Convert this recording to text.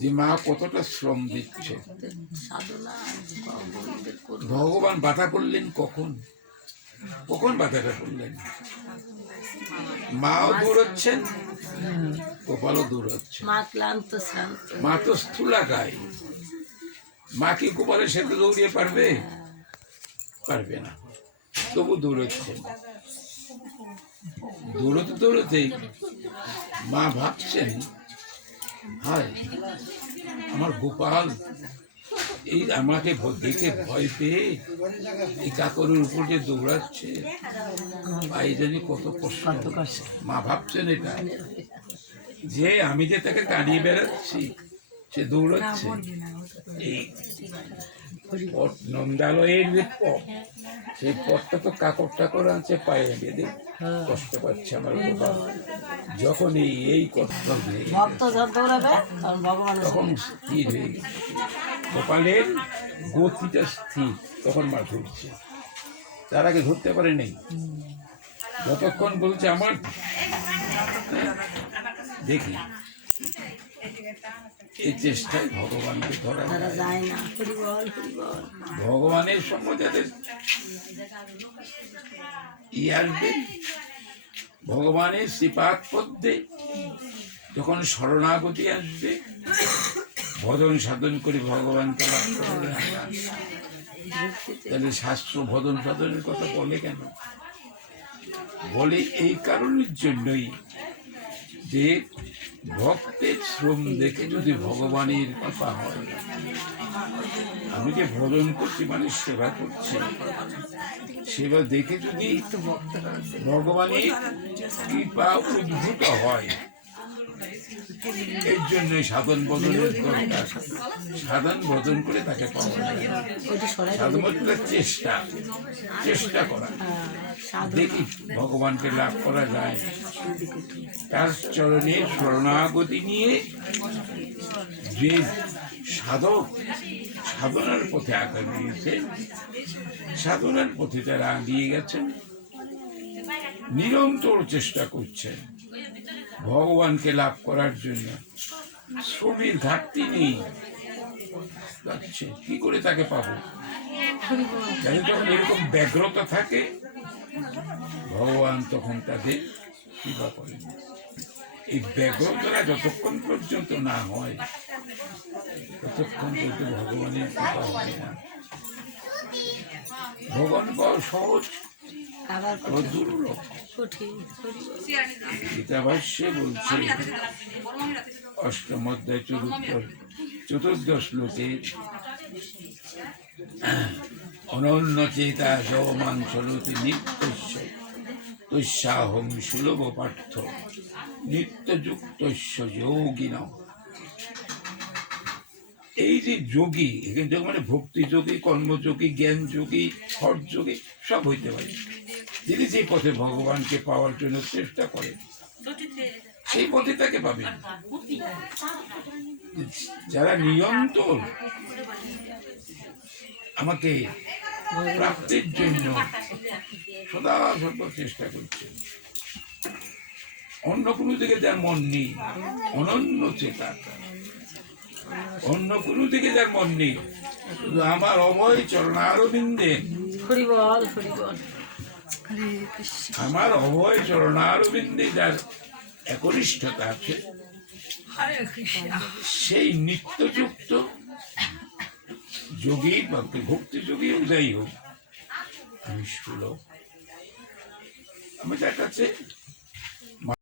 যে মা কতটা শ্রম দিচ্ছে। সাধনা ভগবান বাধা করলেন কখন? কখন বাধাটা করলেন? মাও দৌড়চ্ছেন, গোপালও দৌড়চ্ছে। মা ক্লান্ত শ্রান্ত, মা তো স্থূলাকায়, মা কি গোপালের সাথে দৌড়িয়ে পারবে? পারবে না, তবু দৌড়চ্ছেন। দৌড়তে দৌড়তেই মা ভাবছেন, হায় আমার গোপাল এই আমাকে দেখে ভয় পেয়ে এই কাকরের উপর যে দৌড়াচ্ছে, ভাই জানি কত কষ্ট। মা ভাবছেন এটা, যে আমি যে তাকে টানিয়ে বেড়াচ্ছি, সে দৌড়াচ্ছে। এই পথ, নন্দালয়ের যে পথ, সেই পথটা তো কাকর টাকর আনছে পায়ে বেঁধে, কষ্ট পাচ্ছে আমার গোপাল। যখন এই কষ্ট তখন স্থির হয়ে গেছে, গোপালের গতিটা স্থির, তখন মা ধরছে। তার আগে ধরতে পারে নেই, যতক্ষণ বলছে আমার দেখি, এই চেষ্টায় ভগবানকে ধরা যায় না। ভগবানের সঙ্গে যাদের আসবে, ভগবানের শ্রীপাদ পদ্মে যখন শরণাগতি আসবে, ভজন সাধন করে ভগবানকে লাভ করবে, তাহলে শাস্ত্র ভজন সাধনের কথা বলে কেন? বলে এই কারণের জন্যই যে ভক্তের শ্রম দেখে যদি ভগবানের কথা হয়, আমি যে ভজন করছি মানে সেবা করছি, সেবা দেখে যদি ভগবানের কৃপা উদ্ভূত হয়, এর জন্য সাধন ভজনের দরকার। সাধন ভজন করে তাকে পাওয়া যায়, সাধন চেষ্টা চেষ্টা করা, দেখি ভগবানকে লাভ করা যায়। তার চরণে শরণাগতি নিয়ে যে সাধক সাধনার পথে আঁকা দিয়েছে, সাধনার পথে তারা এগিয়ে গেছেন, নিরন্তর চেষ্টা করছেন ভগবানকে লাভ করার জন্য। শ্রমের ঘাটতি নেই, কি করে তাকে পাবো? যাদের যখন এরকম ব্যগ্রতা থাকে, ভগবান তখন তাদের কৃপা করেন। এই ব্যগ্রতা যতক্ষণ পর্যন্ত না হয়, ততক্ষণ পর্যন্ত ভগবানের কৃপা হয় না। ভগবান পাওয়া সহজ, দুর্লভ। গীতাভাষ্যে বলছে, অষ্টম অধ্যায় চতুর্দশ শ্লোকে, অনন্য চেতা যমান চলতি নিত্যস্য তস্যাহং সুলভ পার্থ নিত্যযুক্তস্য যোগিনঃ। এই যে যোগী, এখানে যোগ মানে ভক্তি যোগী, কর্মযোগী, জ্ঞান যোগী, হঠ যোগী সব হইতে পারে। যিনি যে পথে ভগবানকে পাওয়ার জন্য চেষ্টা করে, সেই পথে তাকে পাবেন। যারা নিরন্তর আমাকে প্রাপ্তির জন্য সদা সর্বদা চেষ্টা করছে, অন্য কোনো দিকে যার মন নেই, অনন্য চেতা, অন্য কোনো দিকে যার মন নেই, শুধু আমার অভয় চরণারবিন্দে, আমার অভয় চরণারবিন্দে যার একনিষ্ঠতা আছে, সেই নিত্যযুক্ত যোগী বা ভক্তি যোগী যাই হোক, আমি সুলভ, আমি তার কাছে